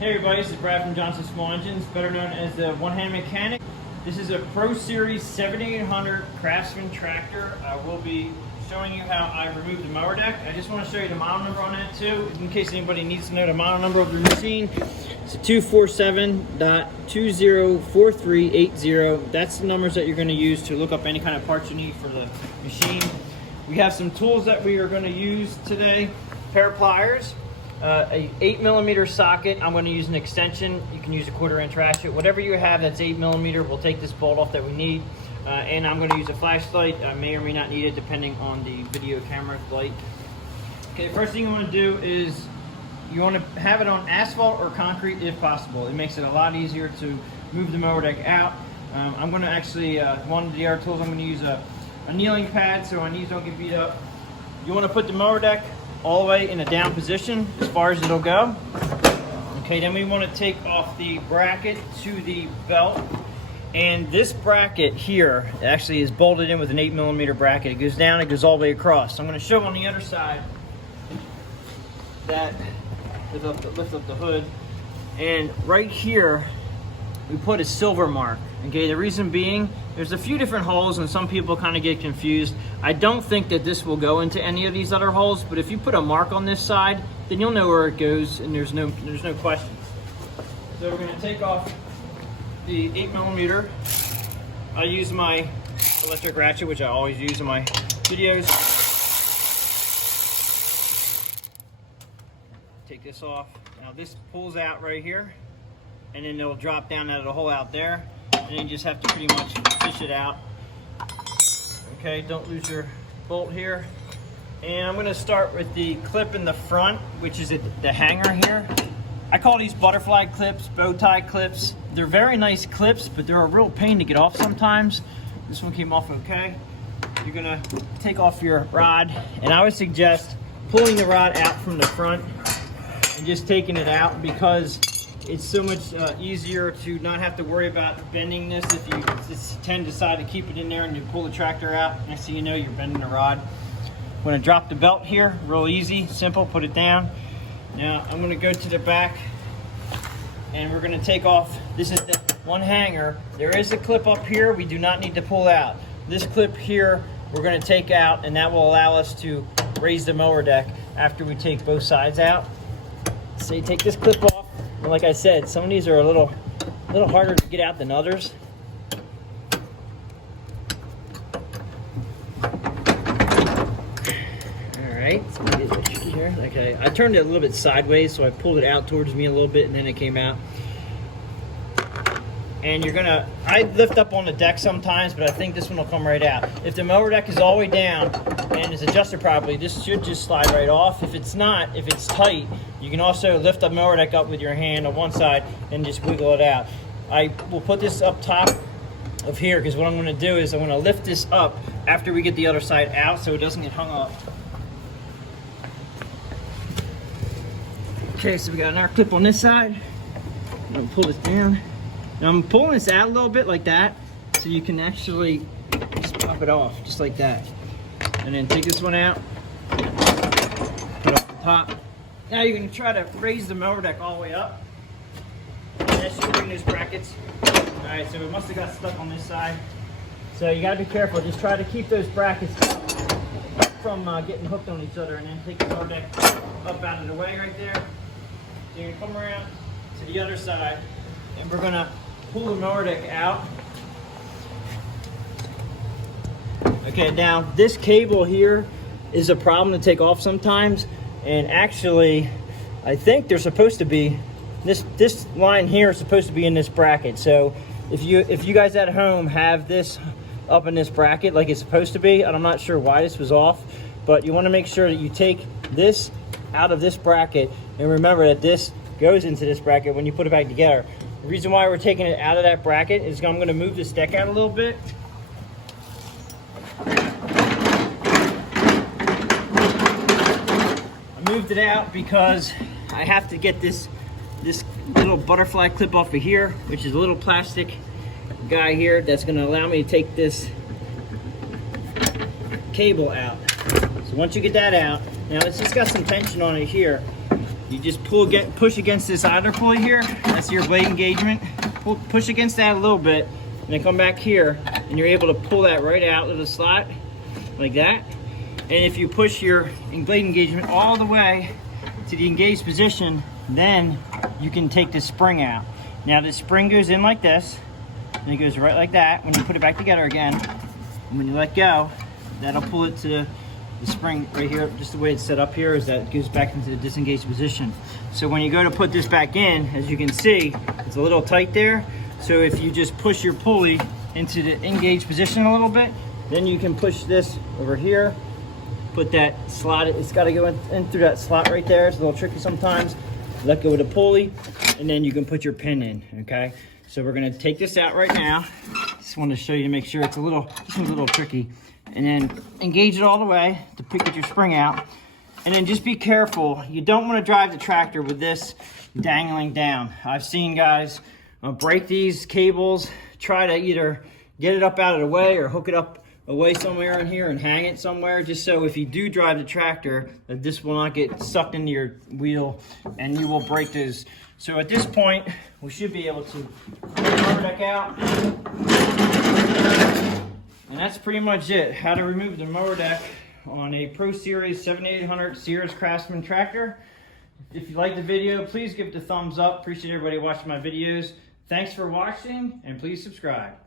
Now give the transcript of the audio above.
Hey everybody, this is Brad from Johnson Small Engines, better known as the One-Hand Mechanic. This is a Pro Series 7800 Craftsman tractor. I will be showing you how I removed the mower deck. I just want to show you the model number on that too, in case anybody needs to know the model number of the machine. It's a 247.204380. That's the numbers that you're going to use to look up any kind of parts you need for the machine. We have some tools that we are going to use today. A pair of pliers. A 8mm socket. I'm going to use an extension. You can use a 1/4" ratchet. Whatever you have that's 8mm, we'll take this bolt off that we need. And I'm going to use a flashlight. I may or may not need it depending on the video camera light. Okay, first thing you want to do is you want to have it on asphalt or concrete if possible. It makes it a lot easier to move the mower deck out. I'm going to actually, one of the other tools, I'm going to use a kneeling pad so my knees don't get beat up. You want to put the mower deck all the way in a down position as far as it'll go. Okay, then we want to take off the bracket to the belt. And this bracket here actually is bolted in with an 8mm bracket. It goes down, it goes all the way across. So I'm going to show on the other side that, lift up the hood. And right here, we put a silver mark. Okay, the reason being, there's a few different holes and some people kind of get confused. I don't think that this will go into any of these other holes, but if you put a mark on this side, then you'll know where it goes and there's no questions. So we're going to take off the 8mm. I use my electric ratchet, which I always use in my videos. Take this off. Now this pulls out right here, and then it'll drop down out of the hole out there, and then you just have to pretty much fish it out. Okay, don't lose your bolt here. And I'm going to start with the clip in the front, which is the hanger here. I call these butterfly clips, bow tie clips. They're very nice clips, but they're a real pain to get off sometimes. This one came off okay. You're going to take off your rod, and I would suggest pulling the rod out from the front and just taking it out, because it's so much easier to not have to worry about bending this if you just tend to decide to keep it in there and you pull the tractor out. Next thing you know, you're bending the rod. I'm going to drop the belt here, real easy, simple, put it down. Now I'm going to go to the back and we're going to take off, this is the one hanger. There is a clip up here we do not need to pull out. This clip here we're going to take out, and that will allow us to raise the mower deck after we take both sides out. So you take this clip off, and like I said, some of these are a little harder to get out than others. Alright, so we get it here. Okay, I turned it a little bit sideways, so I pulled it out towards me a little bit, and then it came out. And you're gonna, I lift up on the deck sometimes, but I think this one will come right out. If the mower deck is all the way down and is adjusted properly, this should just slide right off. If it's not, if it's tight, you can also lift the mower deck up with your hand on one side and just wiggle it out. I will put this up top of here, because what I'm gonna do is I'm gonna lift this up after we get the other side out so it doesn't get hung up. Okay, so we got another clip on this side. I'm gonna pull this down. Now I'm pulling this out a little bit like that, so you can actually just pop it off, just like that. And then take this one out, put it off the top. Now you're gonna try to raise the mower deck all the way up. And that should bring those brackets. All right, so it must have got stuck on this side. So you gotta be careful, just try to keep those brackets up from getting hooked on each other, and then take the mower deck up out of the way right there. So you're gonna come around to the other side, and we're gonna pull the mower deck out. Okay, now this cable here is a problem to take off sometimes, and actually I think they're supposed to be, this line here is supposed to be in this bracket. So if you guys at home have this up in this bracket like it's supposed to be, and I'm not sure why this was off, but you want to make sure that you take this out of this bracket, and remember that this goes into this bracket when you put it back together. The reason why we're taking it out of that bracket is I'm going to move this deck out a little bit. I moved it out because I have to get this little butterfly clip off of here, which is a little plastic guy here that's going to allow me to take this cable out. So once you get that out, now it's just got some tension on it here. you just push against this idler pulley here. That's your blade engagement. Push against that a little bit, and then come back here, and you're able to pull that right out of the slot, like that. And if you push your blade engagement all the way to the engaged position, then you can take the spring out. Now the spring goes in like this, and it goes right like that. When you put it back together again, and when you let go, that'll pull it to the spring right here. Just the way it's set up here is that it goes back into the disengaged position. So when you go to put this back in, as you can see, it's a little tight there. So if you just push your pulley into the engaged position a little bit, then you can push this over here, put that slot, it's got to go in through that slot right there. It's a little tricky sometimes. Let go of the pulley, and then you can put your pin in, okay? So we're gonna take this out right now. Just wanted to show you to make sure this one's a little tricky. And then engage it all the way to get your spring out. And then just be careful. You don't want to drive the tractor with this dangling down. I've seen guys break these cables, try to either get it up out of the way or hook it up away somewhere in here and hang it somewhere, just so if you do drive the tractor, that this will not get sucked into your wheel and you will break those. So at this point, we should be able to pull the mower deck out. And that's pretty much it. How to remove the mower deck on a Pro Series 7800 Sears Craftsman tractor. If you like the video, please give it a thumbs up. Appreciate everybody watching my videos. Thanks for watching, and please subscribe.